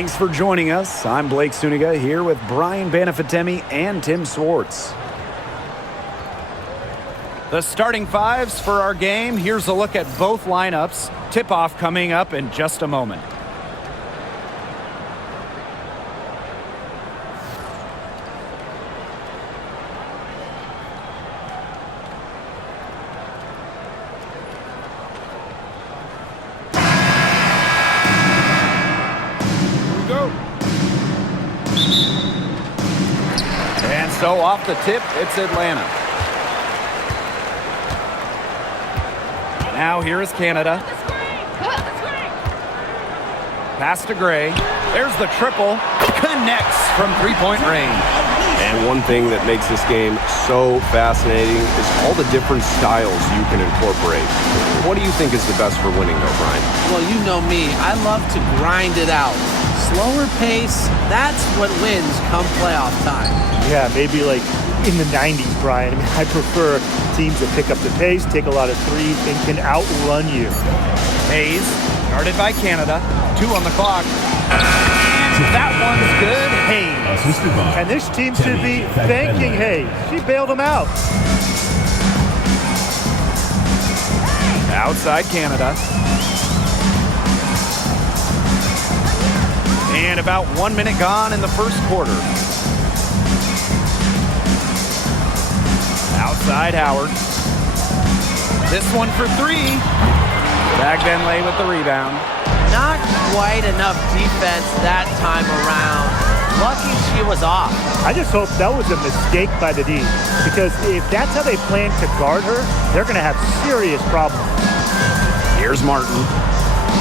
Thanks for joining us. I'm Blake Suniga here with Brian Banafitemi and Tim Swartz. The starting fives for our game. Here's a look at both lineups. Tip-off coming up in just a moment. So off the tip, it's Atlanta. Now here is Canada. Pass to Gray. There's the triple. Connects from three-point range. And one thing that makes this game so fascinating is all the different styles you can incorporate. What do you think is the best for winning, though, Brian? Well, you know me. I love to grind it out. Slower pace, that's what wins come playoff time. Yeah, maybe like in the 90s, Brian. I mean, I prefer teams that pick up the pace, take a lot of threes, and can outrun you. Hayes, guarded by Canada. 2 on the clock. And that one's good. Hayes. And this team should be thanking Hayes. She bailed him out. Outside Canada. And about 1 minute gone in the first quarter. Outside Howard. This one for 3. Bagbenlay with the rebound. Not quite enough defense that time around. Lucky she was off. I just hope that was a mistake by the D, because if that's how they plan to guard her, they're going to have serious problems. Here's Martin.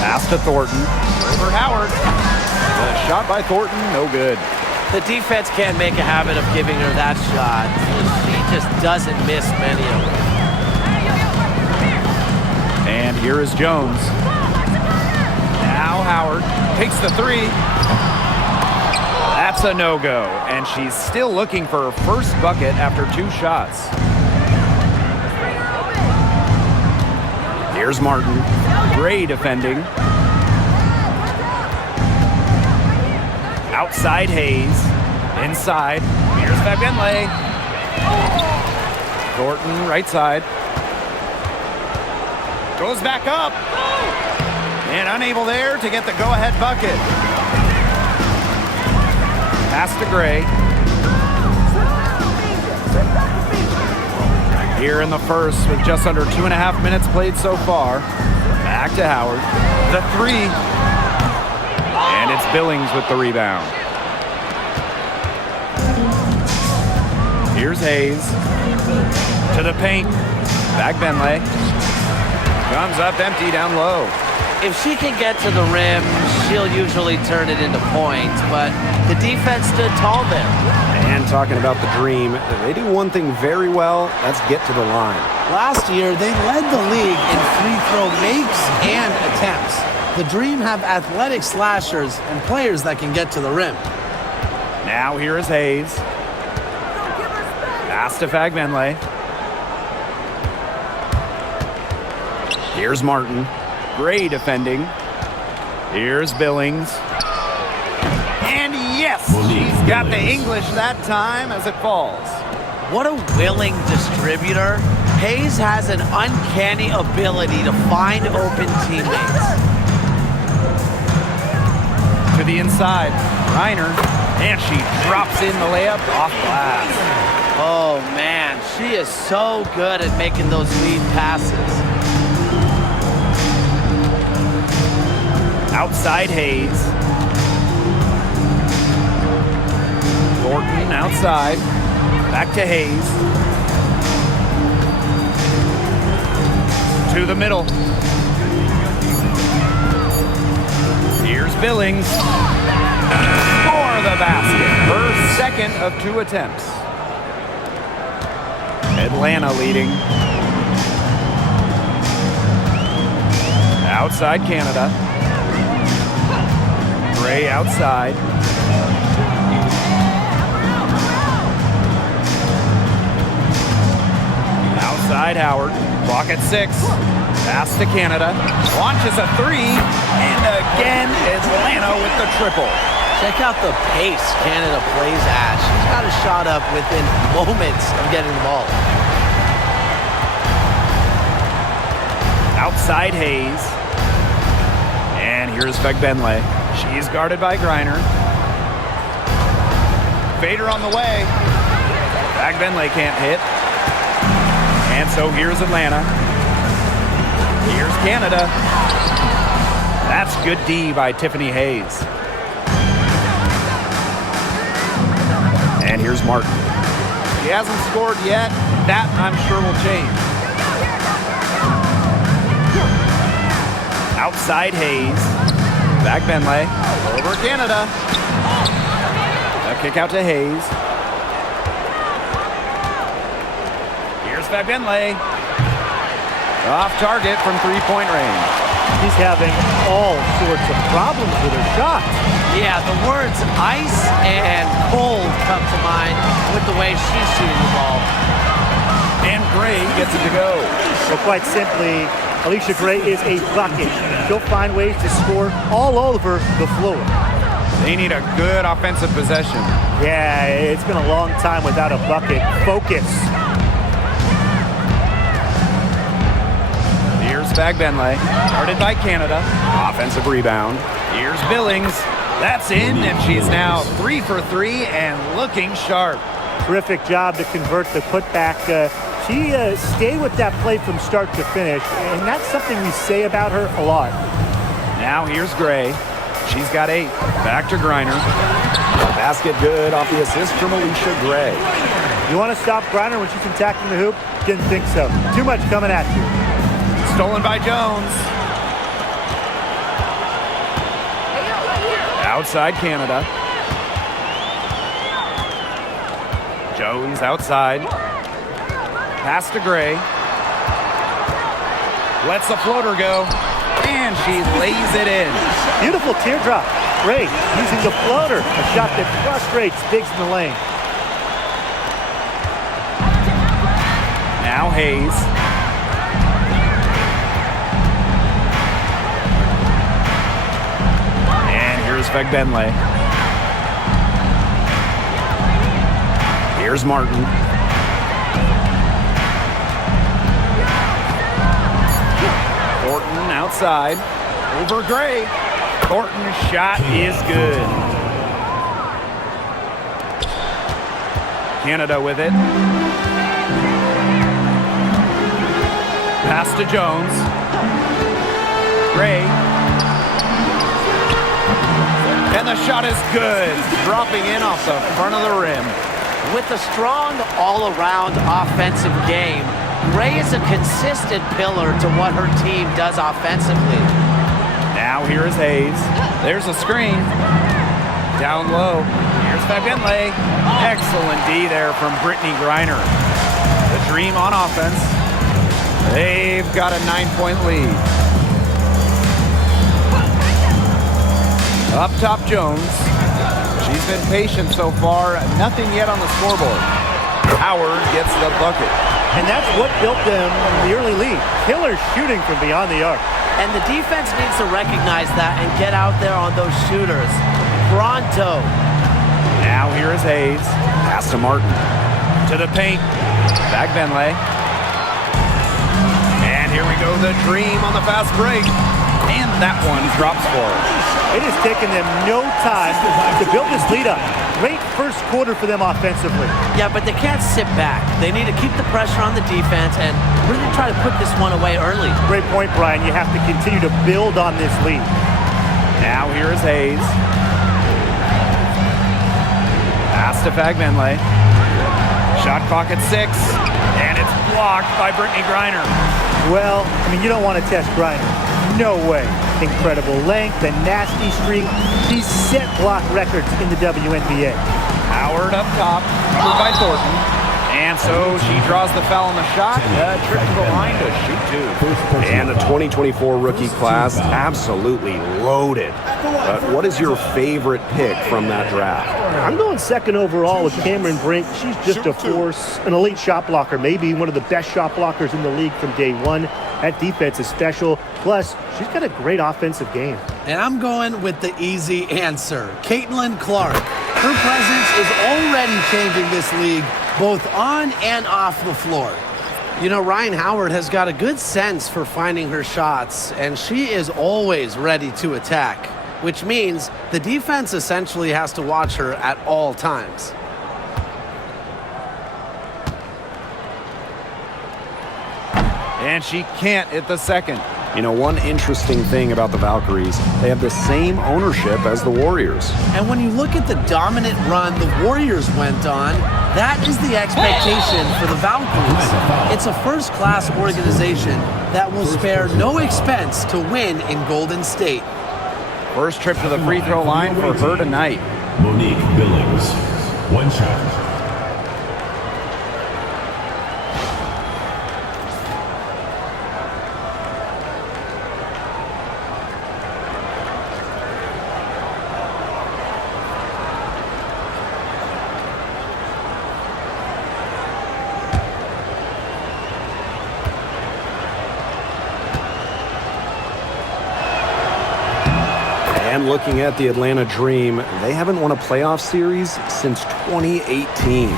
Pass to Thornton. Over Howard. The shot by Thornton, no good. The defense can't make a habit of giving her that shot. She just doesn't miss many of them. And here is Jones. Now Howard takes the 3. That's a no-go. And she's still looking for her first bucket after 2 shots. Here's Martin. Gray defending. Outside Hayes. Inside. Here's Bagbenlay. Thornton right side. Goes back up. And unable there to get the go-ahead bucket. Pass to Gray. Here in the first with just under 2.5 minutes played so far. Back to Howard. The 3. And it's Billings with the rebound. Here's Hayes. To the paint. Bagbenlay. Comes up empty down low. If she can get to the rim, she'll usually turn it into points, but the defense stood tall there. And talking about the Dream, they do one thing very well, that's get to the line. Last year, they led the league in free throw makes and attempts. The Dream have athletic slashers and players that can get to the rim. Now here is Hayes. Pass to Bagbenlay. Here's Martin. Gray defending. Here's Billings. And yes, she's got the English that time as it falls. What a willing distributor. Hayes has an uncanny ability to find open teammates. To the inside, Reiner. And she drops in the layup off glass. Oh man, she is so good at making those lead passes. Outside Hayes. Thornton outside. Back to Hayes. To the middle. Here's Billings. For the basket. Her second of 2 attempts. Atlanta leading. Outside Canada. Gray outside. Outside Howard. Clock at 6. Pass to Canada. Launches a three. And again, Atlanta with the triple. Check out the pace Canada plays at. She's got a shot up within moments of getting the ball. Outside Hayes. And here's Fagbenle. She's guarded by Griner. Vader on the way. Fagbenle can't hit. And so here's Atlanta. Here's Canada. That's good D by Tiffany Hayes. And here's Martin. He hasn't scored yet. That, I'm sure, will change. Outside Hayes. Fagbenle. Over Canada. A kick out to Hayes. Here's Fagbenle. Off target from three-point range. She's having all sorts of problems with her shot. Yeah, the words ice and cold come to mind with the way she's shooting the ball. And Gray gets it to go. So quite simply, Alicia Gray is a bucket. She'll find ways to score all over the floor. They need a good offensive possession. Yeah, it's been a long time without a bucket. Focus. Here's Fagbenle, guarded by Canada. Offensive rebound. Here's Billings. That's in, and she's now 3 for 3 and looking sharp. Terrific job to convert the putback. She stayed with that play from start to finish, and that's something we say about her a lot. Now here's Gray. She's got 8. Back to Griner. Basket good off the assist from Alicia Gray. You want to stop Griner when she's attacking the hoop? Didn't think so. Too much coming at you. Stolen by Jones. Outside Canada. Jones outside. Pass to Gray. Lets the floater go. And she lays it in. Beautiful teardrop. Gray using the floater. A shot that frustrates Biggs in the lane. Now Hayes. And here's Fagbenle. Here's Martin. Thornton outside. Over Gray. Thornton's shot is good. Canada with it. Pass to Jones. Gray. And the shot is good. Dropping in off the front of the rim. With a strong all-around offensive game, Gray is a consistent pillar to what her team does offensively. Now here is Hayes. There's a screen. Down low. Here's Fagbenle. Excellent D there from Brittany Griner. The Dream on offense. They've got a 9-point lead. Up top, Jones. She's been patient so far. Nothing yet on the scoreboard. Howard gets the bucket. And that's what built them the early lead. Killer shooting from beyond the arc. And the defense needs to recognize that and get out there on those shooters. Pronto. Now here is Hayes. Pass to Martin. To the paint. Fagbenle. And here we go, the Dream on the fast break. And that one drops for her. It has taken them no time to build this lead up. Great first quarter for them offensively. Yeah, but they can't sit back. They need to keep the pressure on the defense and really try to put this one away early. Great point, Brian. You have to continue to build on this lead. Now here is Hayes. Pass to Fagbenle. Shot clock at 6. And it's blocked by Brittany Griner. Well, I mean, you don't want to test Griner. No way. Incredible length, a nasty streak. She's set block records in the WNBA. Howard up top, covered by Thornton. And so she draws the foul on the shot. Trip to the line to shoot two. And the 2024 rookie class, absolutely loaded. But what is your favorite pick from that draft? I'm going second overall with Cameron Brink. She's just a force, an elite shot blocker, maybe one of the best shot blockers in the league from day one. That defense is special. Plus, she's got a great offensive game. And I'm going with the easy answer, Caitlin Clark. Her presence is already changing this league, both on and off the floor. You know, Ryan Howard has got a good sense for finding her shots, and she is always ready to attack, which means the defense essentially has to watch her at all times. And she can't hit the second. You know, one interesting thing about the Valkyries, they have the same ownership as the Warriors. And when you look at the dominant run the Warriors went on, that is the expectation for the Valkyries. It's a first-class organization that will spare no expense to win in Golden State. First trip to the free throw line for her tonight. Monique Billings, one shot. And looking at the Atlanta Dream, they haven't won a playoff series since 2018.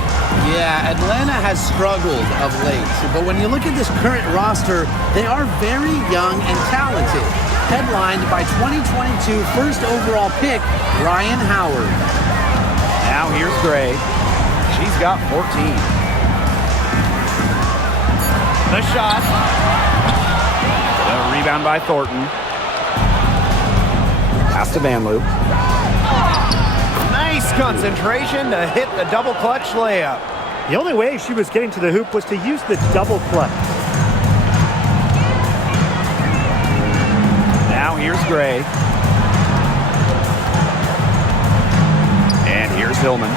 Yeah, Atlanta has struggled of late, but when you look at this current roster, they are very young and talented. Headlined by 2022 first overall pick, Ryan Howard. Now here's Gray. She's got 14. The shot. The rebound by Thornton. Pass to Vanloo. Nice concentration to hit the double clutch layup. The only way she was getting to the hoop was to use the double clutch. Now here's Gray. And here's Hillman.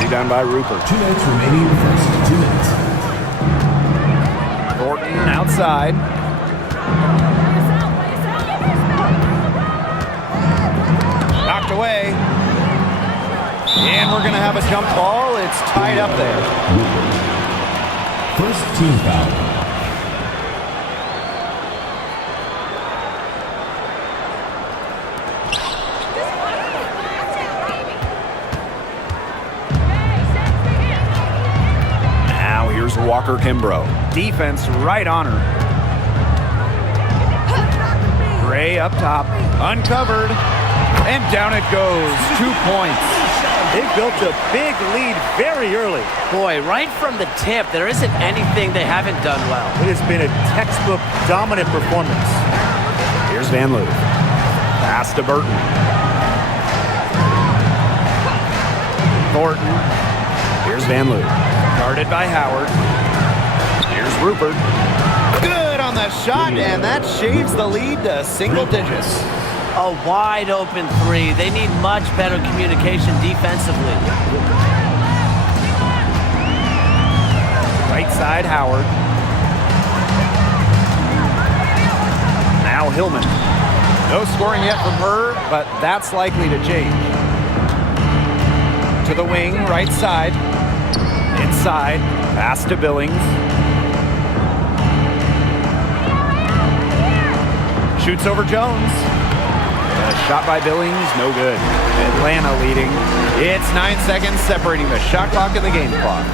Rebound by Rupert. 2 minutes remaining in the first. 2 minutes. Thornton outside. Knocked away. And we're going to have a jump ball. It's tied up there. First team foul. Now here's Walker Kimbrough. Defense right on her. Gray up top. Uncovered. And down it goes. 2 points. They built a big lead very early. Boy, right from the tip, there isn't anything they haven't done well. It has been a textbook dominant performance. Here's Vanloo. Pass to Burton. Thornton. Here's Vanloo. Guarded by Howard. Here's Rupert. Good on the shot, and that shaves the lead to single digits. A wide open three. They need much better communication defensively. Right side, Howard. Now Hillman. No scoring yet from her, but that's likely to change. To the wing, right side. Inside, pass to Billings. Shoots over Jones. A shot by Billings, no good. Atlanta leading. It's 9 seconds separating the shot clock and the game clock.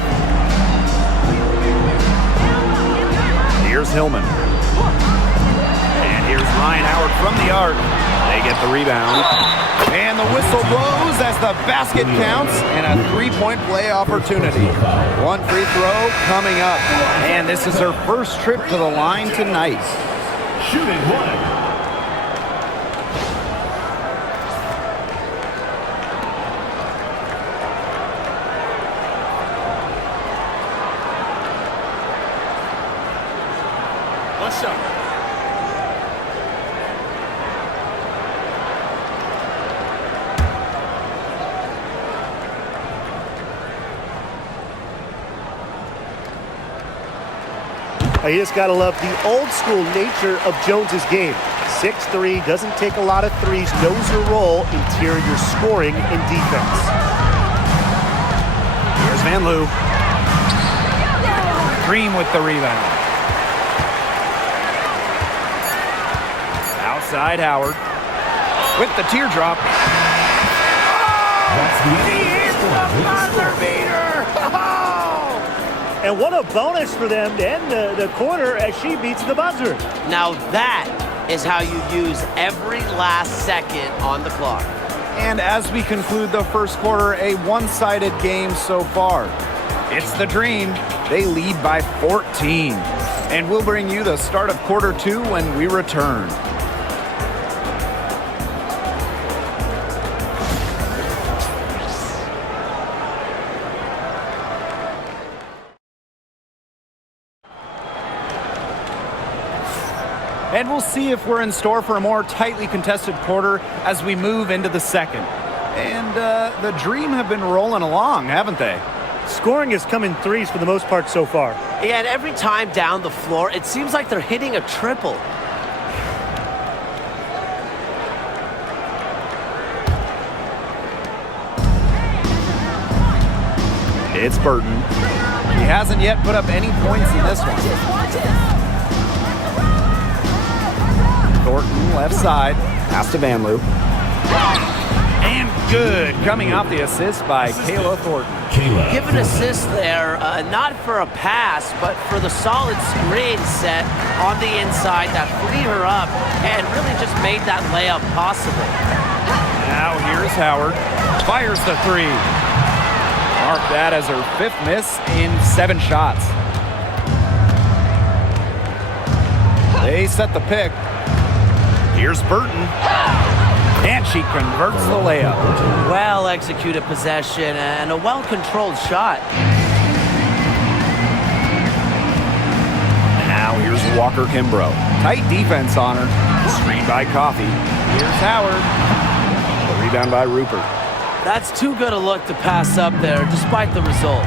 Here's Hillman. And here's Ryan Howard from the arc. They get the rebound. And the whistle blows as the basket counts and a three-point play opportunity. One free throw coming up. And this is her first trip to the line tonight. Shooting one. What's up? You just got to love the old school nature of Jones's game. 6'3", doesn't take a lot of threes, knows her role, interior scoring and defense. Here's Van Loo. Green with the rebound. Outside Howard with the teardrop. That's the end. Buzzer beater! And what a bonus for them to end the quarter as she beats the buzzer. Now that is how you use every last second on the clock. And as we conclude the first quarter, a one-sided game so far. It's the Dream. They lead by 14. And we'll bring you the start of quarter 2 when we return. And we'll see if we're in store for a more tightly contested quarter as we move into the second. And the Dream have been rolling along, haven't they? Scoring has come in threes for the most part so far. Yeah, and every time down the floor, it seems like they're hitting a triple. It's Burton. He hasn't yet put up any points in this one. Thornton left side. Pass to Van Loo. And good. Coming off the assist by Kayla Thornton. Give an assist there, not for a pass, but for the solid screen set on the inside that freed her up and really just made that layup possible. Now here's Howard. Fires the three. Mark that as her 5th miss in 7 shots. They set the pick. Here's Burton. And she converts the layup. Well-executed possession and a well-controlled shot. Now here's Walker Kimbrough. Tight defense on her. Screen by Coffey. Here's Howard. The rebound by Rupert. That's too good a look to pass up there, despite the result.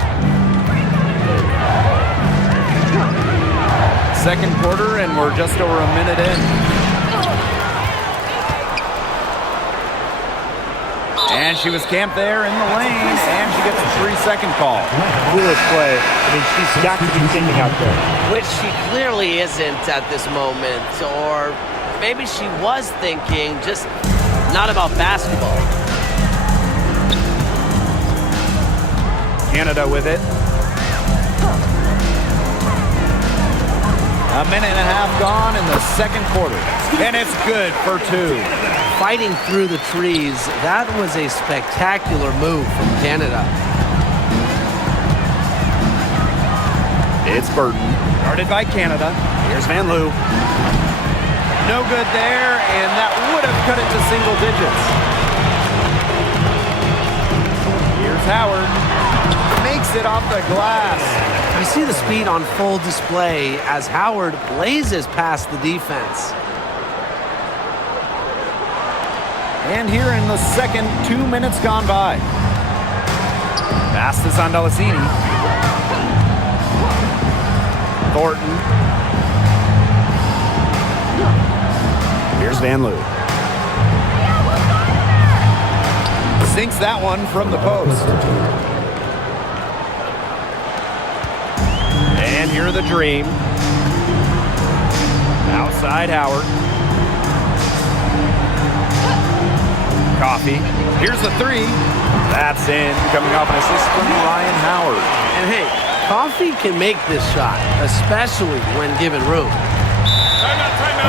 Second quarter, and we're just over a minute in. And she was camped there in the lane, and she gets a 3-second call. Foolish play. I mean, she's got to be thinking out there. Which she clearly isn't at this moment. Or maybe she was thinking, just not about basketball. Canada with it. A minute and a half gone in the second quarter. And it's good for 2. Fighting through the trees, that was a spectacular move from Canada. It's Burton. Guarded by Canada. Here's Van Loo. No good there, and that would have cut it to single digits. Here's Howard. Makes it off the glass. You see the speed on full display as Howard blazes past the defense. And here in the second, 2 minutes gone by. Pass this on Delacini. Thornton. Here's Van Loo. Sinks that one from the post. And here the Dream. Outside Howard. Coffey. Here's the 3. That's in. Coming off an assist from Ryan Howard. And hey, Coffey can make this shot, especially when given room.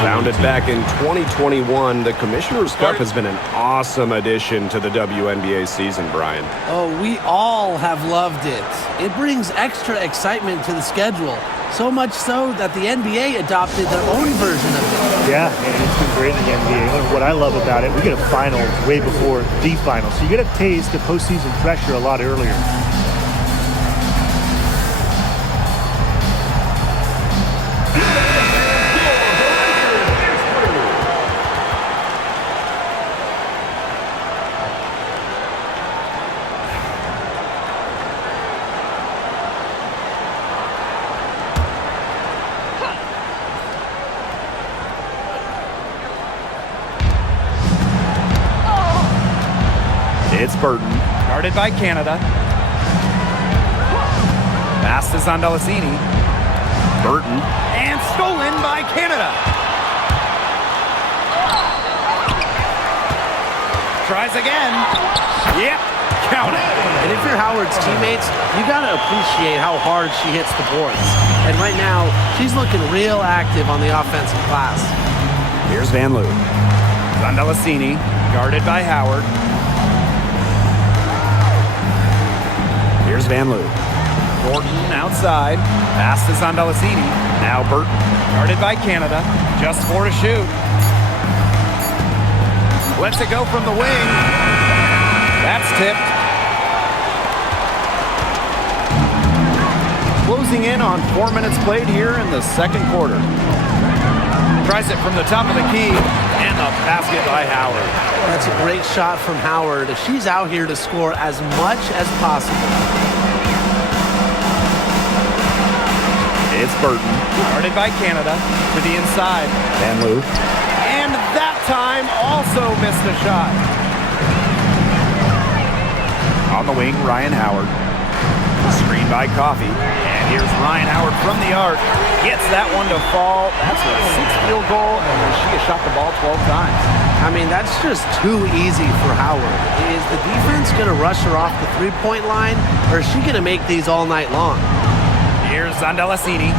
Founded back in 2021, the Commissioner's Cup has been an awesome addition to the WNBA season, Brian. Oh, we all have loved it. It brings extra excitement to the schedule, so much so that the NBA adopted their own version of it. Yeah, and it's been great in the NBA. What I love about it, we get a final way before the final, so you get a taste of postseason pressure a lot earlier. Burton. Guarded by Canada. Pass to Zondalacini. Burton. And stolen by Canada. Tries again. Yep, count it. And if you're Howard's teammates, you got to appreciate how hard she hits the boards. And right now, she's looking real active on the offensive glass. Here's Van Loo. Zondalacini, guarded by Howard. Here's Van Loo. Thornton outside. Pass to Zondalacini. Now Burton, guarded by Canada. Just 4 to shoot. Lets it go from the wing. That's tipped. Closing in on 4 minutes played here in the second quarter. Tries it from the top of the key, and the basket by Howard. That's a great shot from Howard. She's out here to score as much as possible. It's Burton. Guarded by Canada to the inside. Van Loo. And that time also missed a shot. On the wing, Ryan Howard. Screen by Coffey. And here's Ryan Howard from the arc. Gets that one to fall. That's a 6th field goal, and she has shot the ball 12 times. I mean, that's just too easy for Howard. Is the defense going to rush her off the three-point line, or is she going to make these all night long? Here's Zondalacini.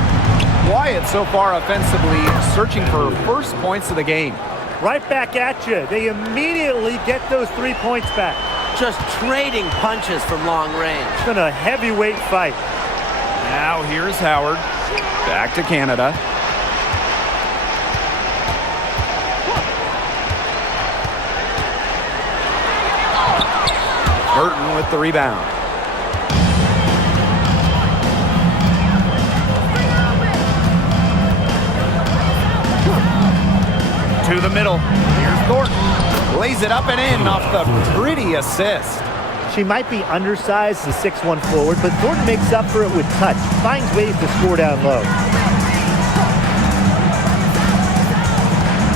Wyatt so far offensively searching for first points of the game. Right back at you. They immediately get those 3 points back. Just trading punches from long range. It's been a heavyweight fight. Now here's Howard. Back to Canada. Burton with the rebound. To the middle. Here's Thornton. Lays it up and in off the pretty assist. She might be undersized as a 6'1 forward, but Thornton makes up for it with touch. Finds ways to score down low.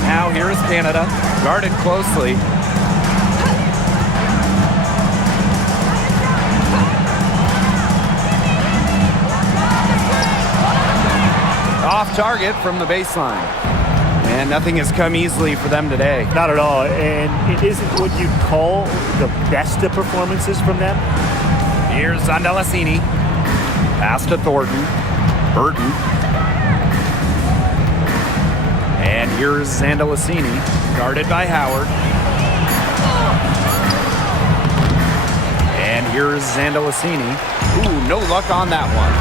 Now here is Canada. Guarded closely. Off target from the baseline. And nothing has come easily for them today. Not at all, and it isn't what you'd call the best of performances from them. Here's Zondalacini. Pass to Thornton. Burton. And here's Zondalacini, guarded by Howard. And here's Zondalacini. Ooh, no luck on that one.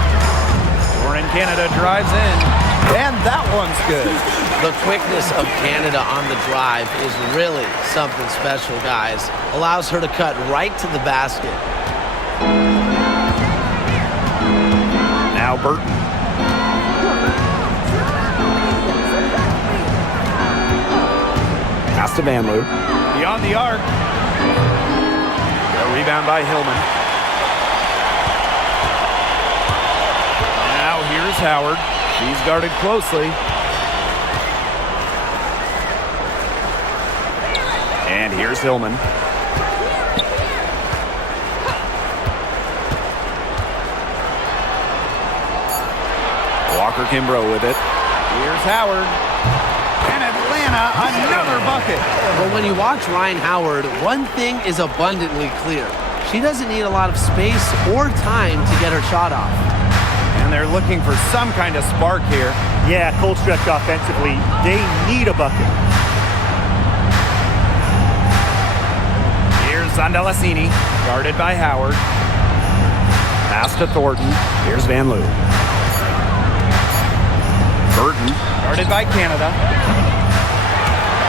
Warren Canada drives in. And that one's good. The quickness of Canada on the drive is really something special, guys. Allows her to cut right to the basket. Now Burton. Pass to Van Loo. Beyond the arc. A rebound by Hillman. Now here's Howard. She's guarded closely. And here's Hillman. Walker Kimbrough with it. Here's Howard. And Atlanta, another bucket. But when you watch Ryan Howard, one thing is abundantly clear. She doesn't need a lot of space or time to get her shot off. And they're looking for some kind of spark here. Yeah, cold stretch offensively. They need a bucket. Here's Zondalacini, guarded by Howard. Pass to Thornton. Here's Van Loo. Burton, guarded by Canada.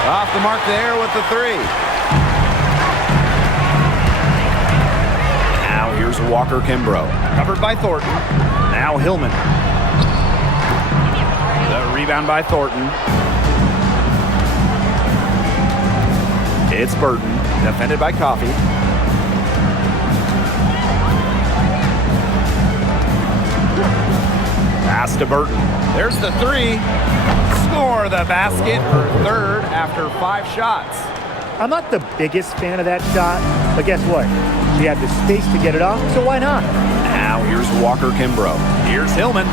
Off the mark there with the three. Now here's Walker Kimbrough, covered by Thornton. Now Hillman. The rebound by Thornton. It's Burton, defended by Coffey. Pass to Burton. There's the three. Score the basket for third after 5 shots. I'm not the biggest fan of that shot, but guess what? She had the space to get it off, so why not? Now here's Walker Kimbrough. Here's Hillman.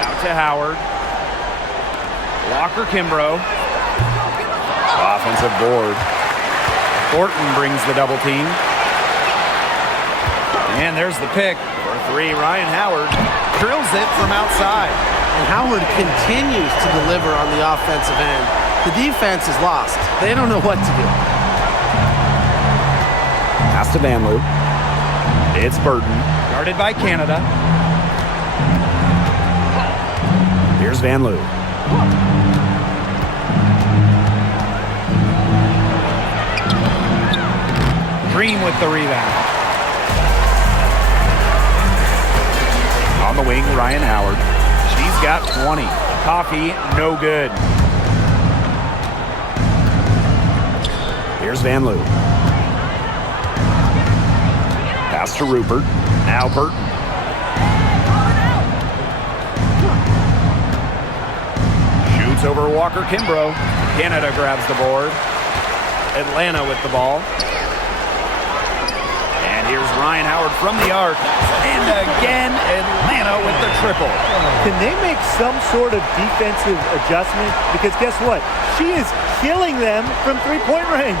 Out to Howard. Walker Kimbrough. Offensive board. Thornton brings the double team. And there's the pick for three. Ryan Howard drills it from outside. And Howard continues to deliver on the offensive end. The defense is lost. They don't know what to do. Pass to Van Loo. It's Burton. Guarded by Canada. Here's Van Loo. Green with the rebound. On the wing, Ryan Howard. She's got 20. Coffee, no good. Here's Van Loo. Pass to Rupert. Now Burton. Shoots over Walker Kimbrough. Canada grabs the board. Atlanta with the ball. And here's Ryan Howard from the arc. And again, Atlanta with the triple. Can they make some sort of defensive adjustment? Because guess what? She is killing them from three-point range.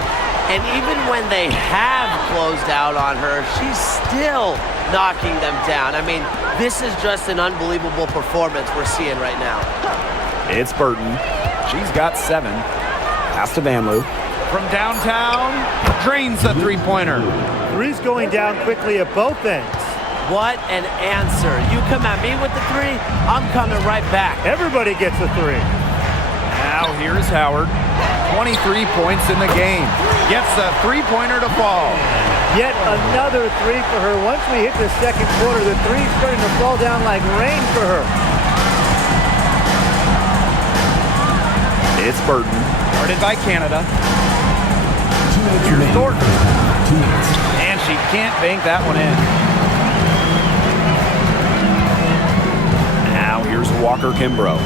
And even when they have closed out on her, she's still knocking them down. I mean, this is just an unbelievable performance we're seeing right now. It's Burton. She's got 7. Pass to Van Loo. From downtown, drains the three-pointer. Three's going down quickly at both ends. What an answer. You come at me with the 3, I'm coming right back. Everybody gets a 3. Now here's Howard. 23 points in the game. Gets a three-pointer to fall. Yet another 3 for her. Once we hit the second quarter, the 3's starting to fall down like rain for her. It's Burton. Guarded by Canada. 2 minutes Here's remaining. Thornton. 2 minutes. And she can't bank that one in. Now here's Walker Kimbrough.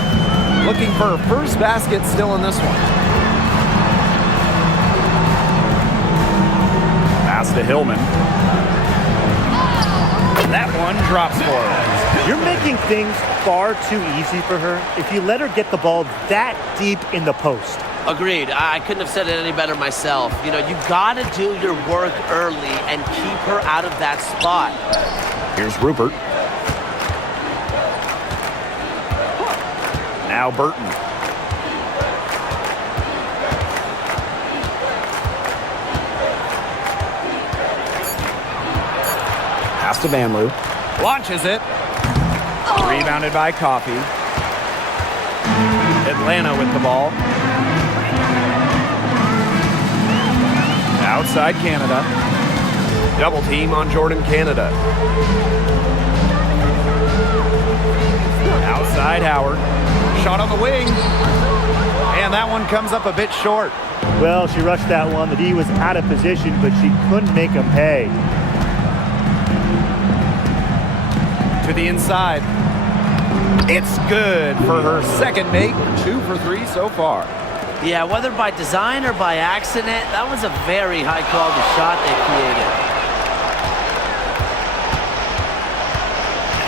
Looking for her first basket still in this one. Pass to Hillman. That one drops for her. You're making things far too easy for her if you let her get the ball that deep in the post. Agreed. I couldn't have said it any better myself. You know, you got to do your work early and keep her out of that spot. Here's Rupert. Now Burton. Pass to Van Loo. Launches it. Rebounded by Coffee. Atlanta with the ball. Outside Canada. Double team on Jordan Canada. Outside Howard. Shot on the wing. And that one comes up a bit short. Well, she rushed that one. The D was out of position, but she couldn't make him pay. To the inside. It's good for her second make. 2 for 3 so far. Yeah, whether by design or by accident, that was a very high-quality shot they created.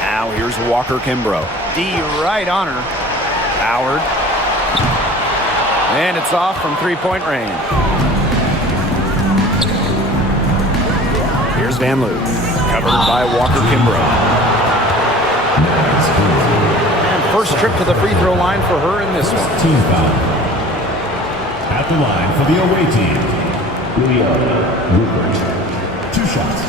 Now here's Walker Kimbrough. D right on her. Howard. And it's off from three-point range. Here's Van Loo. Covered by Walker Kimbrough. And first trip to the free throw line for her in this one. Team foul. At the line for the away team, Liliana Rupert. 2 shots.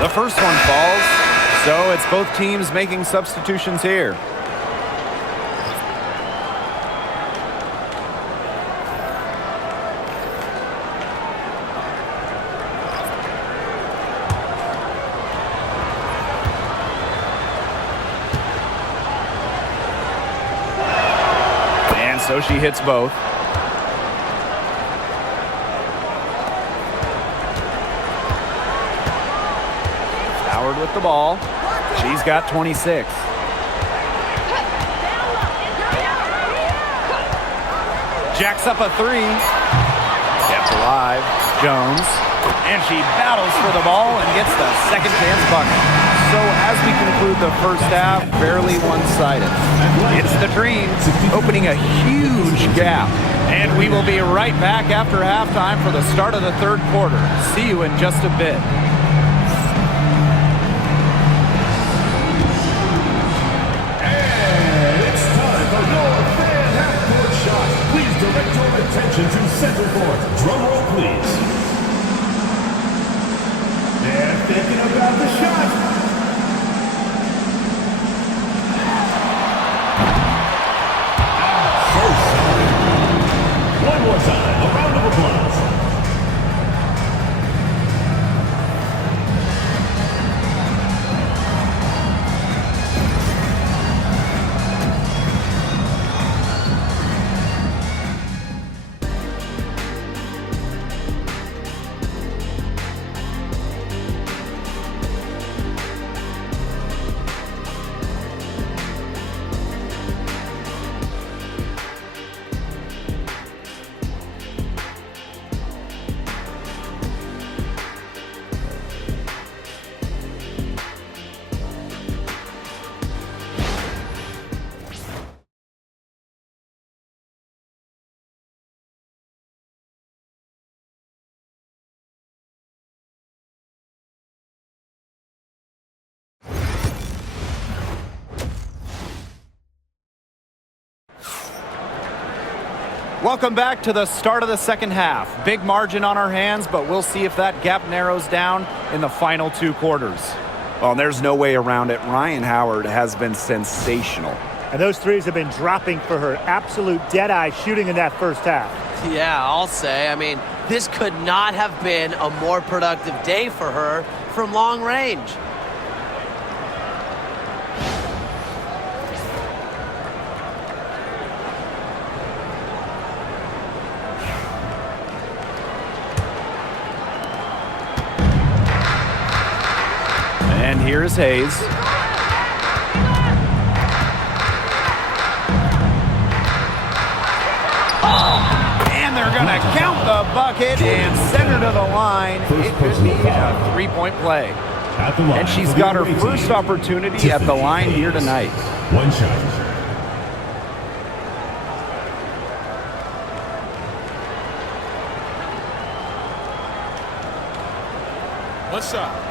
The first one falls, so it's both teams making substitutions here. so she hits both. Howard with the ball. She's got 26. Jacks up a three. Kept alive. Jones. And she battles for the ball and gets the second chance bucket. So as we conclude the first half, fairly one-sided. It's the Dream opening a huge gap. And we will be right back after halftime for the start of the third quarter. See you in just a bit. And it's time for your fan half-court shot. Please direct your attention to center court. Drum roll, please. They're thinking about the shot. So sorry. One more time, a round of applause. Welcome back to the start of the second half. Big margin on our hands, but we'll see if that gap narrows down in the final two quarters. Well, there's no way around it. Ryan Howard has been sensational. And those threes have been dropping for her. Absolute dead-eye shooting in that first half. Yeah, I'll say. I mean, this could not have been a more productive day for her from long range. And here's Hayes. And they're going to count the bucket and send her to the line. It could be a three-point play. And she's got her first opportunity at the line here tonight. One shot. What's up?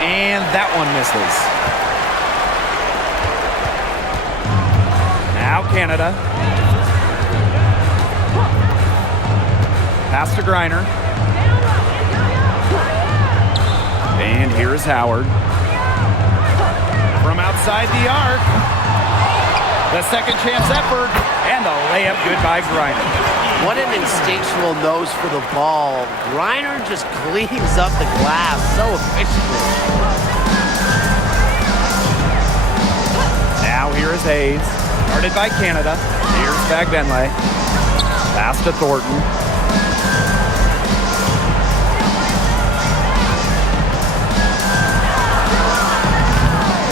And that one misses. Now Canada. Pass to Griner. And here's Howard. From outside the arc. The second chance effort. And the layup good by Griner. What an instinctual nose for the ball. Griner just cleans up the glass so efficiently. Now here is Hayes. Guarded by Canada. Here's Bagbenley. Pass to Thornton.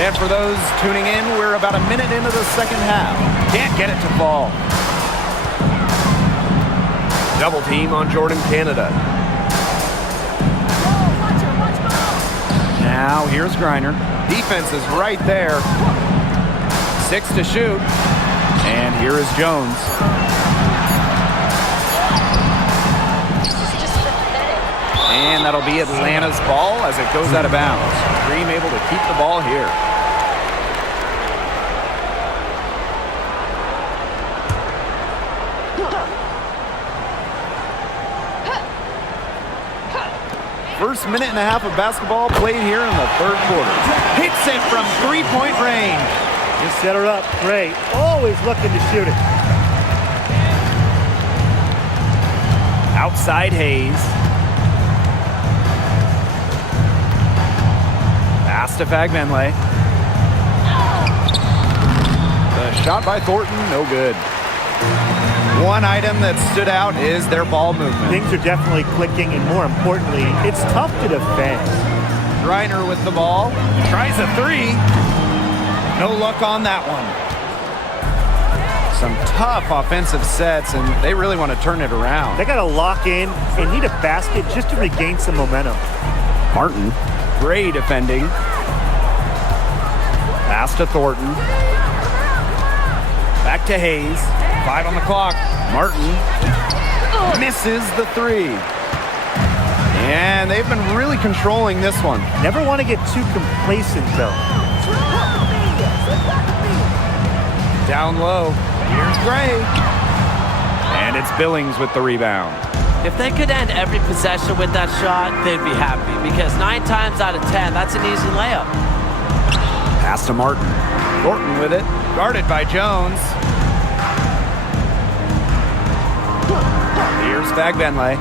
And for those tuning in, we're about a minute into the second half. Can't get it to fall. Double team on Jordan Canada. Now here's Griner. Defense is right there. 6 to shoot. And here is Jones. And that'll be Atlanta's ball as it goes out of bounds. Dream able to keep the ball here. First minute and a half of basketball played here in the third quarter. Hits it from three-point range. Just set her up. Great. Always looking to shoot it. Outside Hayes. Pass to Fagbenle. The shot by Thornton, no good. One item that stood out is their ball movement. Things are definitely clicking, and more importantly, it's tough to defend. Griner with the ball. Tries a three. No luck on that one. Some tough offensive sets, and they really want to turn it around. They got to lock in and need a basket just to regain some momentum. Martin, great defending. Pass to Thornton. Back to Hayes. 5 on the clock. Martin misses the three. And they've been really controlling this one. Never want to get too complacent, though. Down low. Here's Gray. And it's Billings with the rebound. If they could end every possession with that shot, they'd be happy, because 9 times out of 10, that's an easy layup. Pass to Martin. Thornton with it. Guarded by Jones. Here's Fagbenle.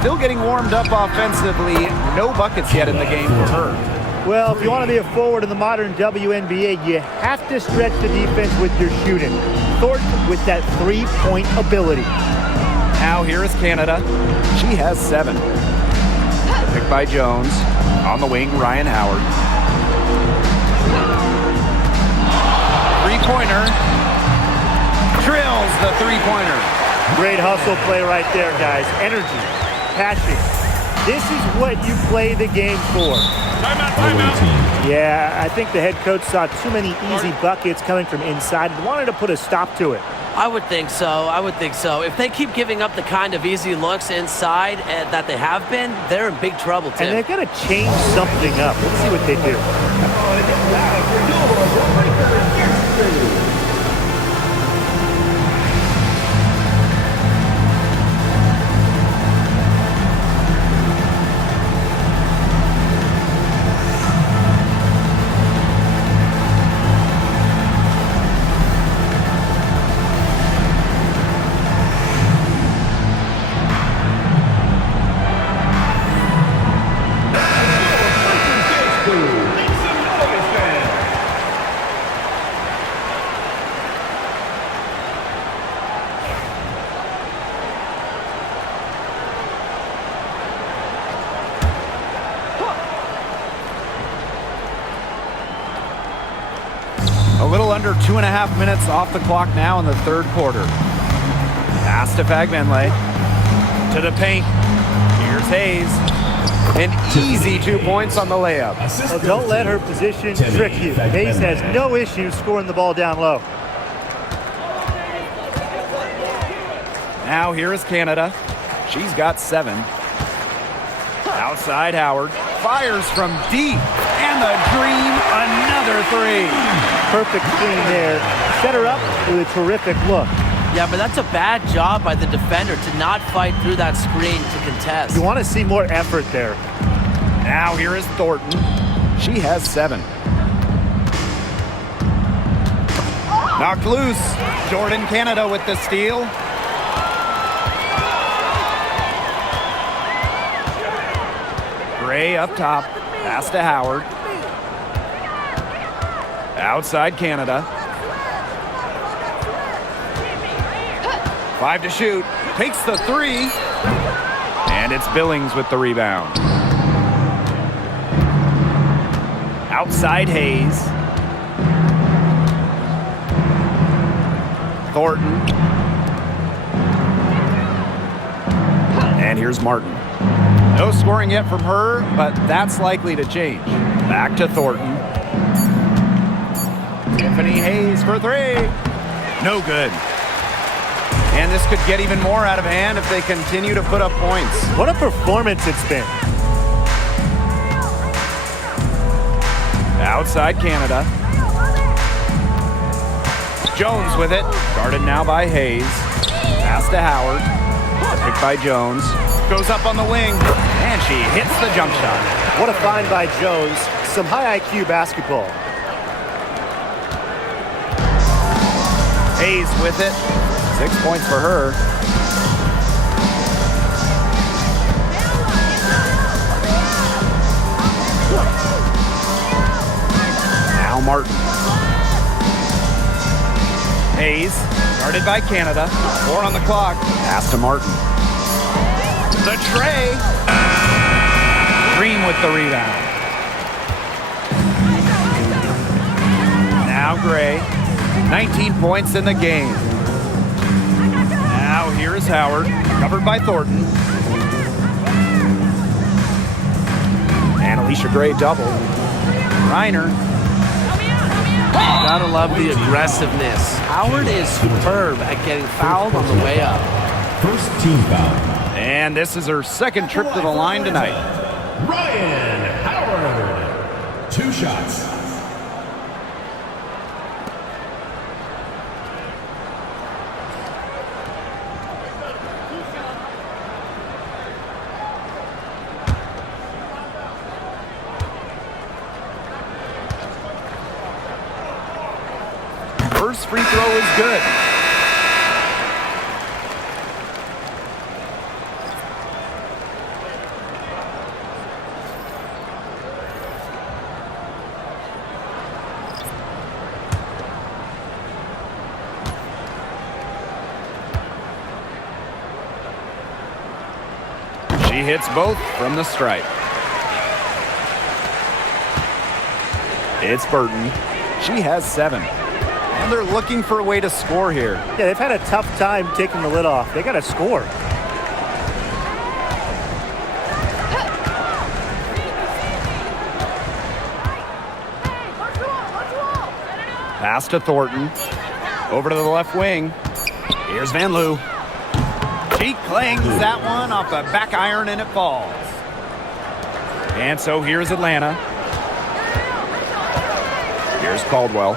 Still getting warmed up offensively. No buckets yet in the game for her. Well, if you want to be a forward in the modern WNBA, you have to stretch the defense with your shooting. Thornton with that three-point ability. Now here is Canada. She has 7. Picked by Jones. On the wing, Ryan Howard. Three-pointer. Drills the three-pointer. Great hustle play right there, guys. Energy, passion. This is what you play the game for. Timeout. Yeah, I think the head coach saw too many easy buckets coming from inside and wanted to put a stop to it. I would think so. If they keep giving up the kind of easy looks inside that they have been, they're in big trouble, Tim. And they've got to change something up. Let's see what they do. A little under 2.5 minutes off the clock now in the third quarter. Pass to Fagbenle. To the paint. Here's Hayes. An easy 2 points on the layup. Well, don't let her position trick you. Hayes has no issue scoring the ball down low. Now here is Canada. She's got 7. Outside Howard. Fires from deep. And the dream, another 3. Perfect screen there. Set her up with a terrific look. Yeah, but that's a bad job by the defender to not fight through that screen to contest. You want to see more effort there. Now here is Thornton. She has 7. Knocked loose. Jordan Canada with the steal. Gray up top. Pass to Howard. Outside Canada. 5 to shoot. Takes the 3. And it's Billings with the rebound. Outside Hayes. Thornton. And here's Martin. No scoring yet from her, but that's likely to change. Back to Thornton. Tiffany Hayes for 3. No good. And this could get even more out of hand if they continue to put up points. What a performance it's been. Outside Canada. Jones with it. Guarded now by Hayes. Pass to Howard. Picked by Jones. Goes up on the wing. And she hits the jump shot. What a find by Jones. Some high IQ basketball. Hayes with it. 6 points for her. Hayes, guarded by Canada. 4 on the clock. Pass to Martin. The tray. Green with the rebound. Now Gray. 19 points in the game. Now here is Howard, covered by Thornton. And Alicia Gray double. Reiner. Gotta love the aggressiveness. Howard is superb at getting fouled on the way up. First team foul. And this is her second trip to the line tonight. Ryan Howard. 2 shots. First free throw is good. She hits both from the stripe. It's Burton. She has 7. And they're looking for a way to score here. Yeah, they've had a tough time taking the lid off. They got to score. Pass to Thornton. Over to the left wing. Here's Van Loo. She clangs that one off the back iron and it falls. And so here's Atlanta. Here's Caldwell.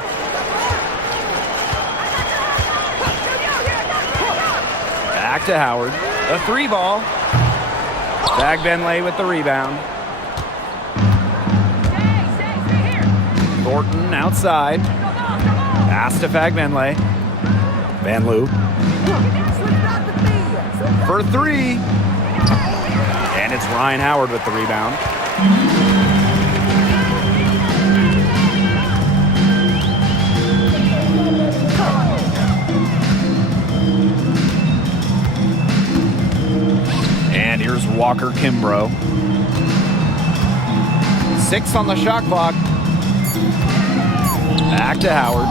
Back to Howard. A 3 ball. Fagbenle with the rebound. Thornton outside. Pass to Fagbenle. Van Loo. For 3. And it's Ryan Howard with the rebound. And here's Walker Kimbrough. 6 on the shot clock. Back to Howard.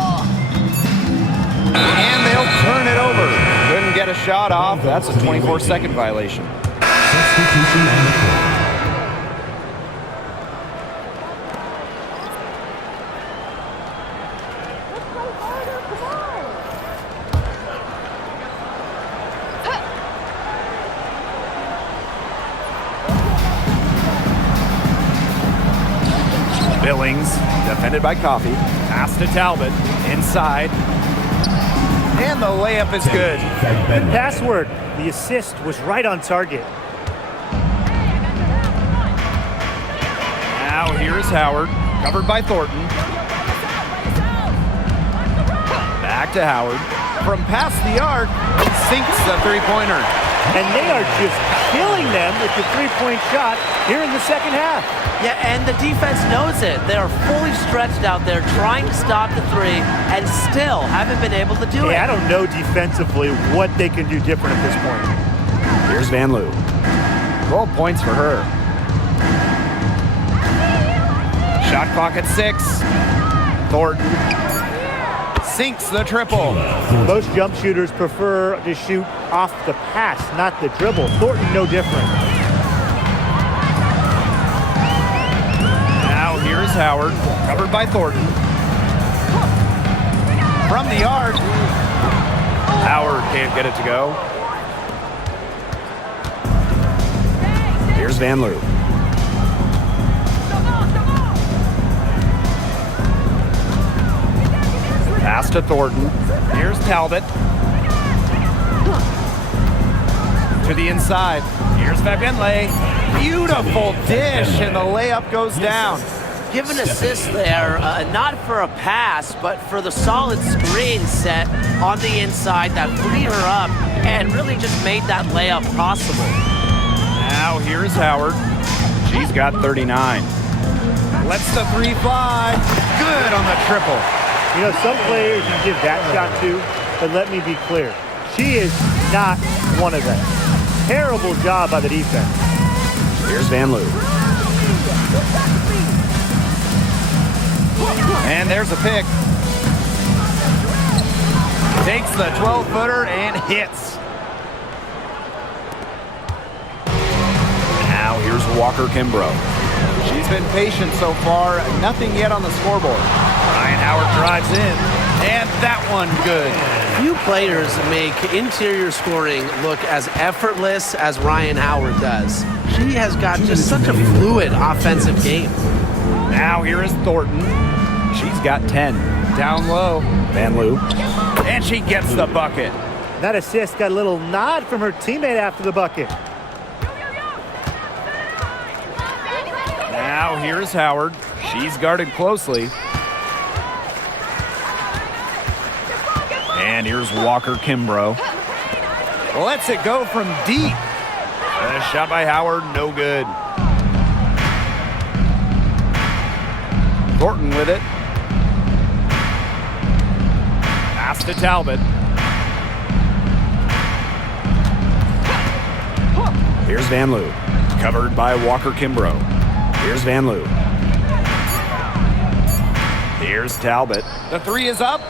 And they'll turn it over. Couldn't get a shot off. That's a 24-second violation. Substitution on the court. Billings, defended by Coffey. Pass to Talbot. Inside. And the layup is good. Good pass work. The assist was right on target. Now here's Howard, covered by Thornton. Back to Howard. From past the arc, sinks the three-pointer. And they are just killing them with the three-point shot here in the second half. Yeah, and the defense knows it. They are fully stretched out there trying to stop the 3 and still haven't been able to do it. I don't know defensively what they can do different at this point. Here's Van Loo. 12 points for her. Shot clock at 6. Thornton sinks the triple. Most jump shooters prefer to shoot off the pass, not the dribble. Thornton, no different. Now here's Howard, covered by Thornton. From the arc, Howard can't get it to go. Here's Van Loo. Pass to Thornton. Here's Talbot. To the inside. Here's Fagbenle. Beautiful dish, and the layup goes down. Give an assist there, not for a pass, but for the solid screen set on the inside that freed her up and really just made that layup possible. Now here's Howard. She's got 39. Lets the 3 fly. Good on the triple. You know, some players you give that shot to, but let me be clear. She is not one of them. Terrible job by the defense. Here's Van Loo. And there's a pick. Takes the 12-footer and hits. Now here's Walker Kimbrough. She's been patient so far. Nothing yet on the scoreboard. Ryan Howard drives in. And that one good. Few players make interior scoring look as effortless as Ryan Howard does. She has got just such a fluid offensive game. Now here is Thornton. She's got 10. Down low. Van Loo. And she gets the bucket. That assist got a little nod from her teammate after the bucket. Now here's Howard. She's guarded closely. And here's Walker Kimbrough. Lets it go from deep. And a shot by Howard, no good. Thornton with it. Pass to Talbot. Here's Van Loo. Covered by Walker Kimbrough. Here's Van Loo. Here's Talbot. The three is up.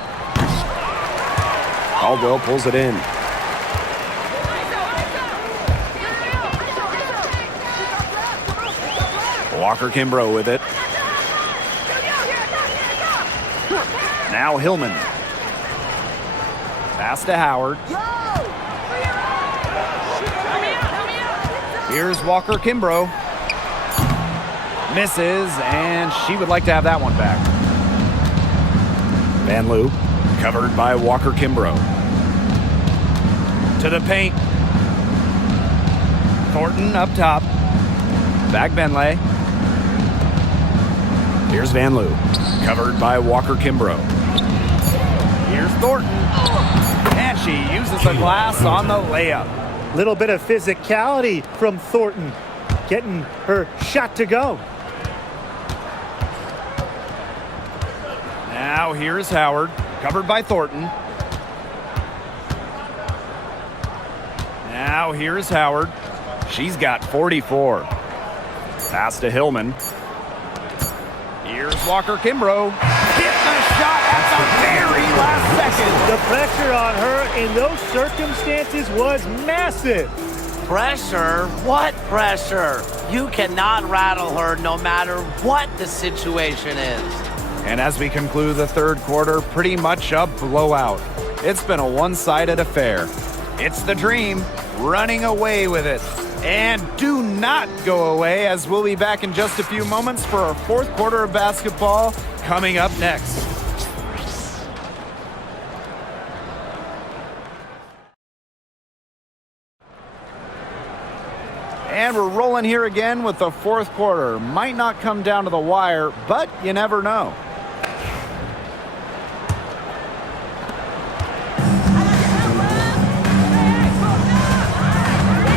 Caldwell pulls it in. Walker Kimbrough with it. Now Hillman. Pass to Howard. Here's Walker Kimbrough. Misses, and she would like to have that one back. Van Loo. Covered by Walker Kimbrough. To the paint. Thornton up top. Back Benlay. Here's Van Loo. Covered by Walker Kimbrough. Here's Thornton. And she uses the glass on the layup. Little bit of physicality from Thornton, getting her shot to go. Now here's Howard. Covered by Thornton. Now here's Howard. She's got 44. Pass to Hillman. Here's Walker Kimbrough. Hitting a shot at the very last second. The pressure on her in those circumstances was massive. Pressure? What pressure? You cannot rattle her no matter what the situation is. And as we conclude the third quarter, pretty much a blowout. It's been a one-sided affair. It's the Dream running away with it. And do not go away, as we'll be back in just a few moments for our fourth quarter of basketball coming up next. And we're rolling here again with the fourth quarter. Might not come down to the wire, but you never know.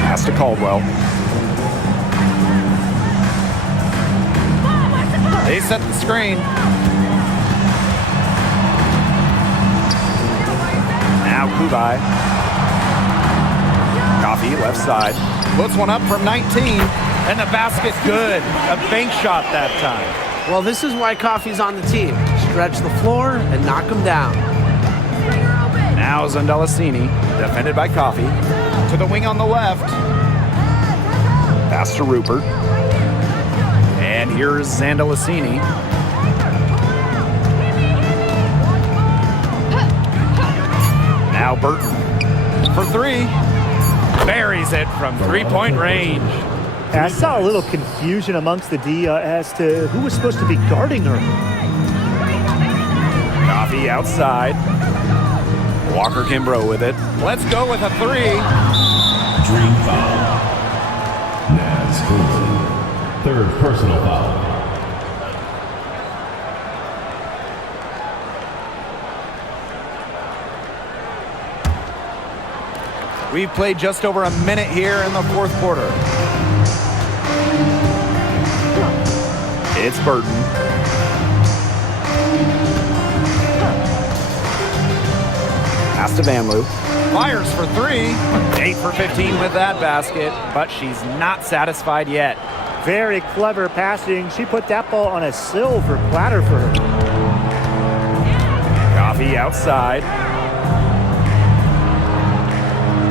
Pass to Caldwell. They set the screen. Now Kubai. Coffee left side. Puts one up from 19. And the basket good. A bank shot that time. Well, this is why Coffee's on the team. Stretch the floor and knock him down. Now Zandalasini, defended by Coffee. To the wing on the left. Pass to Rupert. And here's Zandalasini. Now Burton for three. Buries it from three-point range. I saw a little confusion amongst the D as to who was supposed to be guarding her. Coffee outside. Walker Kimbrough with it. Let's go with a three. Dream foul. Naz Hilton. Third personal foul. We've played just over a minute here in the fourth quarter. It's Burton. Pass Pass to Vanloo. Fires for 3. 8 for 15 with that basket, but she's not satisfied yet. Very clever passing. She put that ball on a silver platter for her. Coffee outside.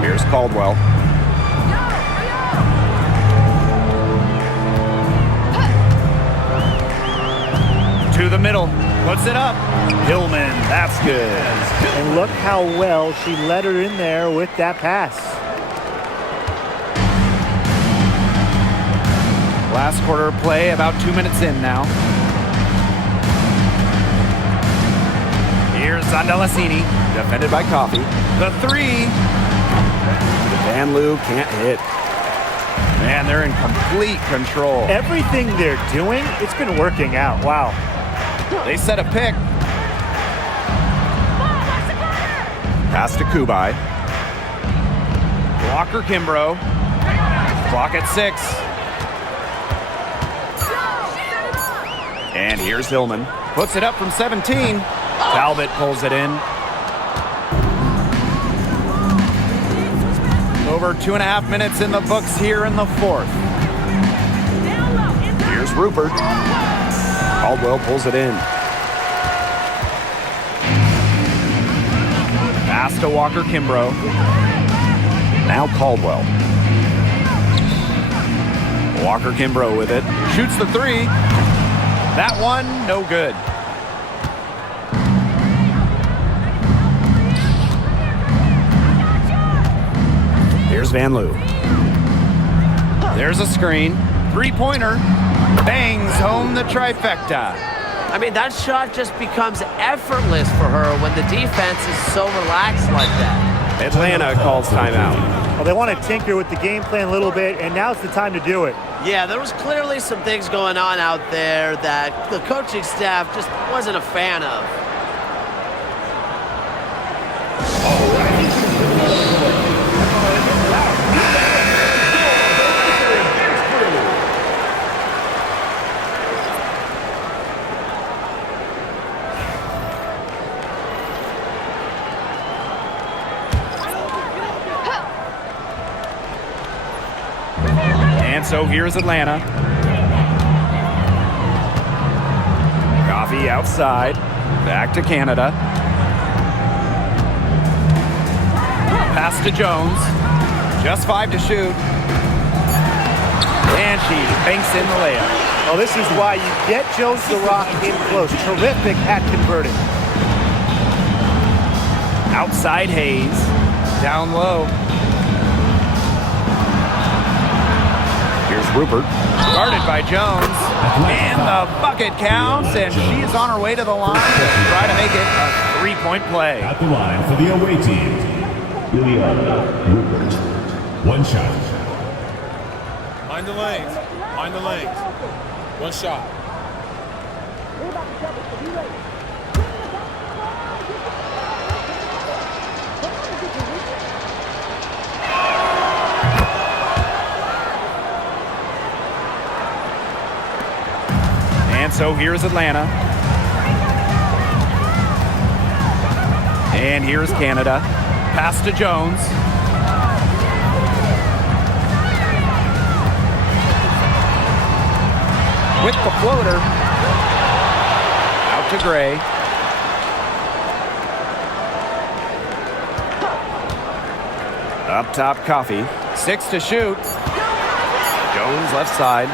Here's Caldwell. To the middle. Puts it up. Hillman, that's good. And look how well she led her in there with that pass. Last quarter of play, about 2 minutes in now. Here's Zandalasini. Defended by Coffee. The 3. Vanloo can't hit. Man, they're in complete control. Everything they're doing, it's been working out. Wow. They set a pick. Pass to Kubai. Walker Kimbrough. Clock at 6. And here's Hillman. Puts it up from 17. Talbot pulls it in. Over 2.5 minutes in the books here in the 4th. Here's Rupert. Caldwell pulls it in. Pass to Walker Kimbrough. Now Caldwell. Walker Kimbrough with it. Shoots the 3. That one, no good. Here's Vanloo. There's a screen. 3-pointer. Bangs home the trifecta. I mean, that shot just becomes effortless for her when the defense is so relaxed like that. Atlanta calls timeout. Well, they want to tinker with the game plan a little bit, and now's the time to do it. Yeah, there was clearly some things going on out there that the coaching staff just wasn't a fan of. And so here's Atlanta. Coffee outside. Back to Canada. Pass to Jones. Just 5 to shoot. And she banks in the layup. Well, this is why you get Jones the Rock in close. Terrific at converting. Outside Hayes. Down low. Here's Rupert. Guarded by Jones. And the bucket counts, and she is on her way to the line to try to make it a 3-point play. At the line for the away team, Juliana Rupert. 1 shot. Mind the lanes. Mind the lanes. 1 shot. And so here's Atlanta. And here's Canada. Pass to Jones. With the floater. Out to Gray. Up top, Coffee. 6 to shoot. Jones left side.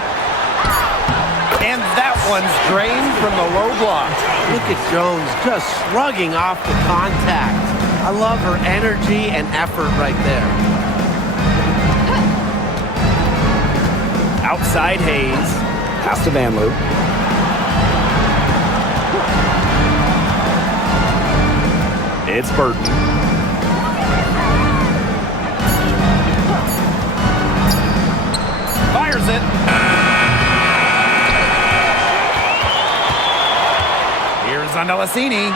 And that one's drained from the low block. Look at Jones just shrugging off the contact. I love her energy and effort right there. Outside Hayes. Pass to Vanloo. It's Burton. Fires it. Here's Zandalasini.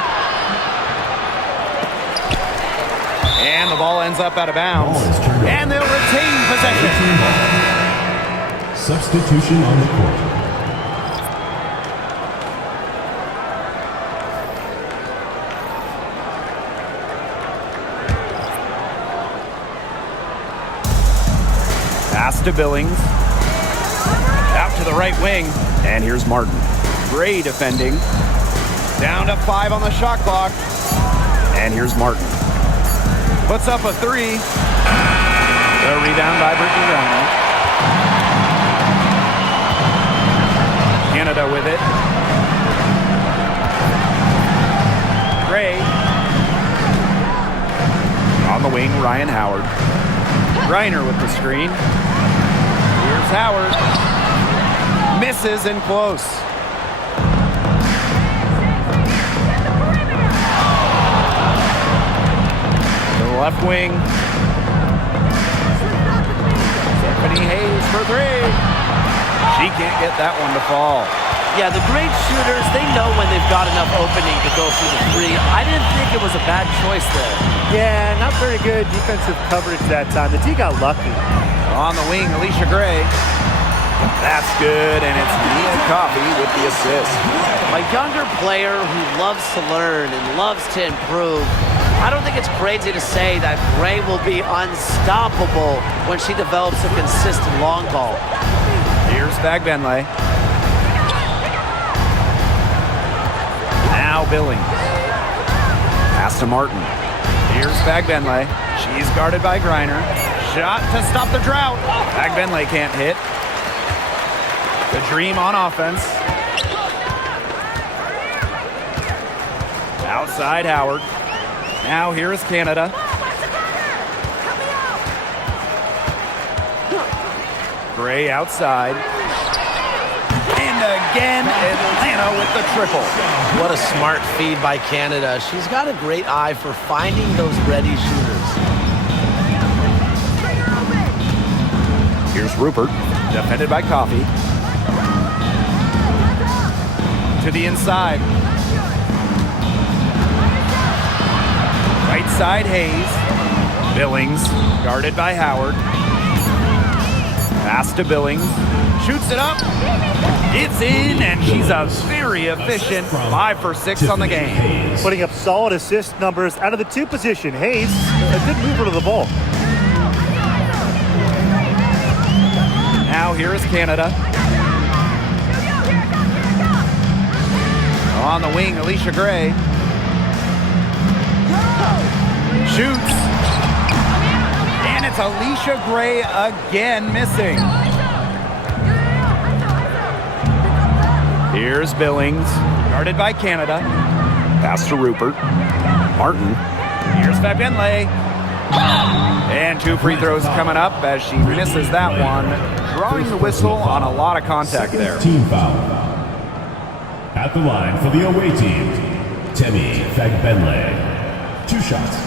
And the ball ends up out of bounds. And they'll retain possession. Substitution on the court. Pass to Billings. Out to the right wing. And here's Martin. Gray defending. Down to 5 on the shot clock. And here's Martin. Puts up a 3. The rebound by Brittany Griner. Canada with it. Gray. On the wing, Ryan Howard. Griner with the screen. Here's Howard. Misses and close. To the left wing. Stephanie Hayes for 3. She can't get that one to fall. Yeah, the great shooters, they know when they've got enough opening to go through the 3. I didn't think it was a bad choice there. Yeah, not very good defensive coverage that time. The D got lucky. On the wing, Alicia Gray. That's good, and it's Nia Coffey with the assist. A younger player who loves to learn and loves to improve. I don't think it's crazy to say that Gray will be unstoppable when she develops a consistent long ball. Here's Fagbenle. Now Billings. Pass to Martin. Here's Fagbenle. She's guarded by Griner. Shot to stop the drought. Fagbenle can't hit. The Dream on offense. Outside Howard. Now here is Canada. Gray outside. And again, Atlanta with the triple. What a smart feed by Canada. She's got a great eye for finding those ready shooters. Here's Rupert. Defended by Coffey. To the inside. Right side Hayes. Billings guarded by Howard. Pass to Billings. Shoots it up. It's in, and she's a very efficient 5 for 6 on the game. Putting up solid assist numbers out of the 2 position. Hayes, a good mover to the ball. Now here is Canada. On the wing, Alicia Gray. Shoots. And it's Alicia Gray again missing. Here's Billings, guarded by Canada. Pass to Rupert. Martin. Here's Fagbenle. And 2 free throws coming up as she misses that one. Drawing the whistle on a lot of contact there. Team foul. At the line for the away team, Temi Fagbenle. 2 shots.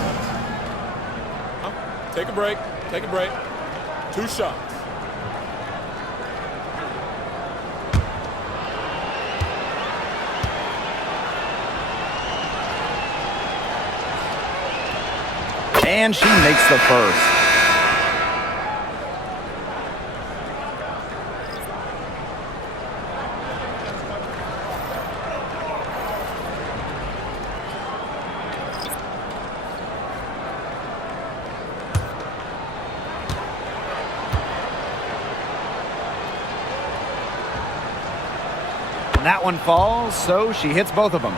Take a break. Take a break. 2 shots. And she makes the first. And that one falls, so she hits both of them.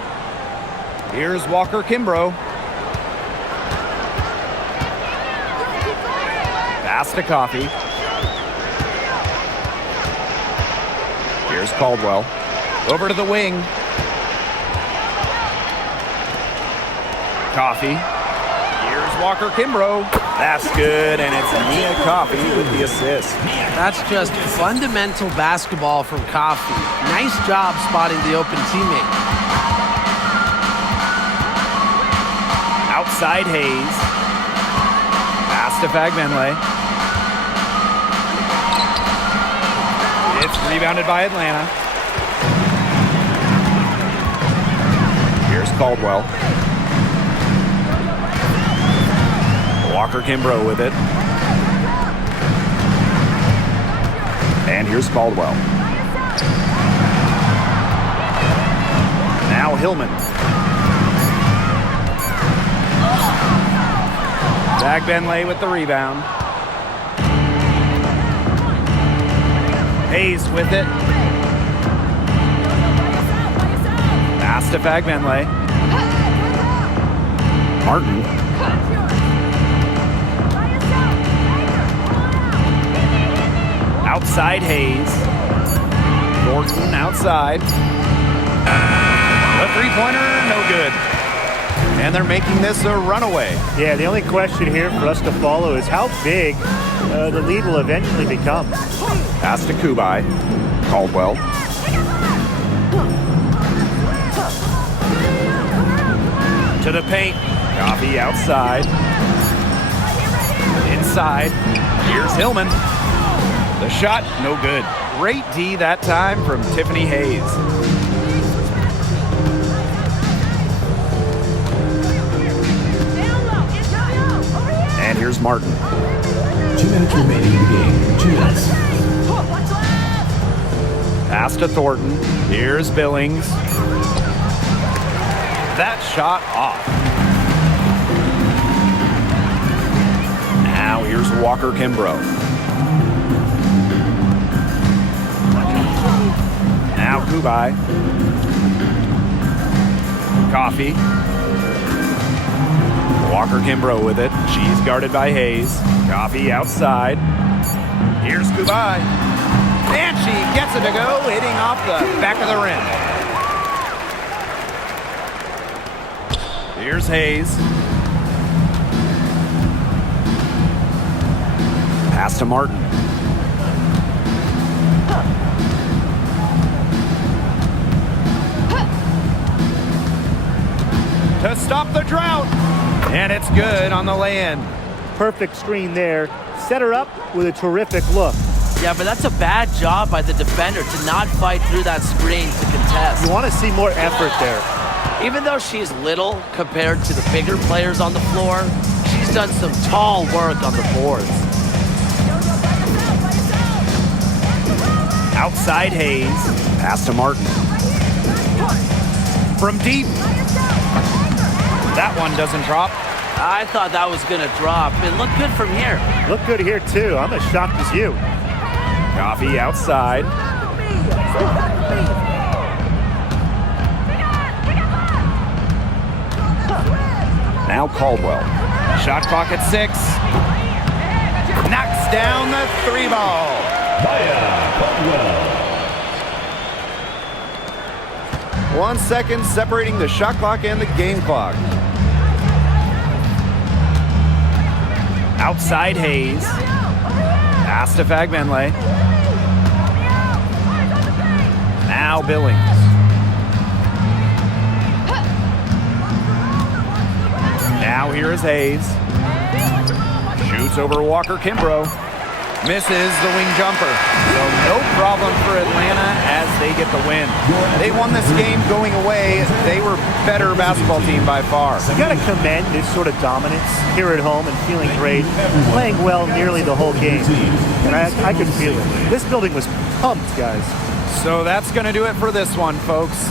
Here's Walker Kimbrough. Pass to Coffey. Here's Caldwell. Over to the wing. Coffey. Here's Walker Kimbrough. That's good, and it's Nia Coffey with the assist. That's just fundamental basketball from Coffey. Nice job spotting the open teammate. Outside Hayes. Pass to Fagbenle. It's rebounded by Atlanta. Here's Caldwell. Walker Kimbrough with it. And here's Caldwell. Now Hillman. Fagbenle with the rebound. Hayes with it. Pass to Fagbenle. Martin. Outside Hayes. Thornton outside. The three-pointer, no good. And they're making this a runaway. Yeah, the only question here for us to follow is how big the lead will eventually become. Pass to Kubai. Caldwell. To the paint. Coffee outside. Inside. Here's Hillman. The shot, no good. Great D that time from Tiffany Hayes. And here's Martin. 2 minutes remaining in the game. 2 minutes. Pass to Thornton. Here's Billings. That shot off. Now here's Walker Kimbrough. Now Kubai. Coffee. Walker Kimbrough with it. She's guarded by Hayes. Coffee outside. Here's Kubai. And she gets it to go, hitting off the back of the rim. Here's Hayes. Pass to Martin. To stop the drought. And it's good on the lay-in. Perfect screen there. Set her up with a terrific look. Yeah, but that's a bad job by the defender to not fight through that screen to contest. You want to see more effort there. Even though she's little compared to the bigger players on the floor, she's done some tall work on the boards. Outside Hayes. Pass to Martin. From deep. That one doesn't drop. I thought that was going to drop. It looked good from here. Look good here, too. I'm as shocked as you. Coffee outside. Now Caldwell. Shot clock at 6. Knocks down the 3 ball. Maya Caldwell. 1 second separating the shot clock and the game clock. Outside Hayes. Pass to Fagbenle. Now Billings. Now here is Hayes. Shoots over Walker Kimbrough. Misses the wing jumper. So no problem for Atlanta as they get the win. They won this game going away. They were better basketball team by far. You got to commend this sort of dominance here at home and feeling great, playing well nearly the whole game. And I could feel it. This building was pumped, guys. So that's going to do it for this one, folks.